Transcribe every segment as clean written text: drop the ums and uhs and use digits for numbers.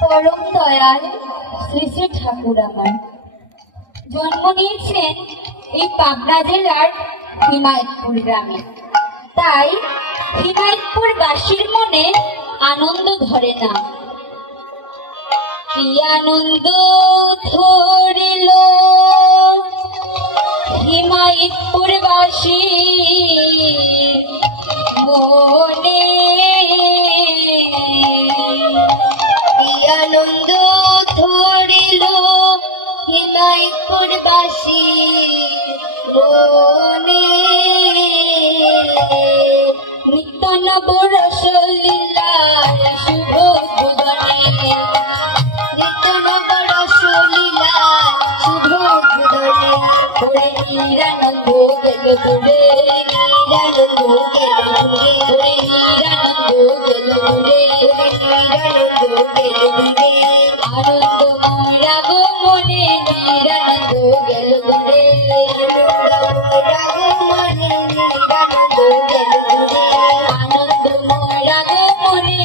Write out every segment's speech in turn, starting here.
পরম দয়াল শ্রী শ্রী ঠাকুর আমার জন্ম নিয়েছেন এই পাবনা জেলার হিমায়তপুর গ্রামে। তাই হিমায়তপুর বাসীর মনে আনন্দ ধরে না। কি আনন্দ ধরিল হিমায়তপুর বাসী মনে, আনন্দ ধরিল হিমায়তপুর বাসী মনে। নিত্য নব রসলীলার শুভ উদ্বোধনে, নিত্য নব রসলীলার শুভ উদ্বোধনে ওরে নিরানন্দ গেল দূরে, নিরানন্দ গেল দূরে, ওরে নিরানন্দ গেল দূরে, নিরানন্দ গেল দূরে। আনন্দময় রাগ মনে নিরানন্দ গেল দূরে, রাগ মনে নিরানন্দ গেল দূরে। আনন্দময় রাগ মনে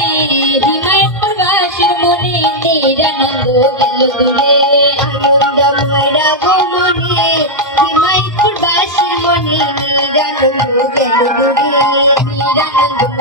হিমায়তপুর বাসীর মনে নিরানন্দ গেল দূরে, আনন্দময় রাগ মনে হিমায়তপুর বাসীর মনে নিরানন্দ গেল দূরে, নিরানন্দ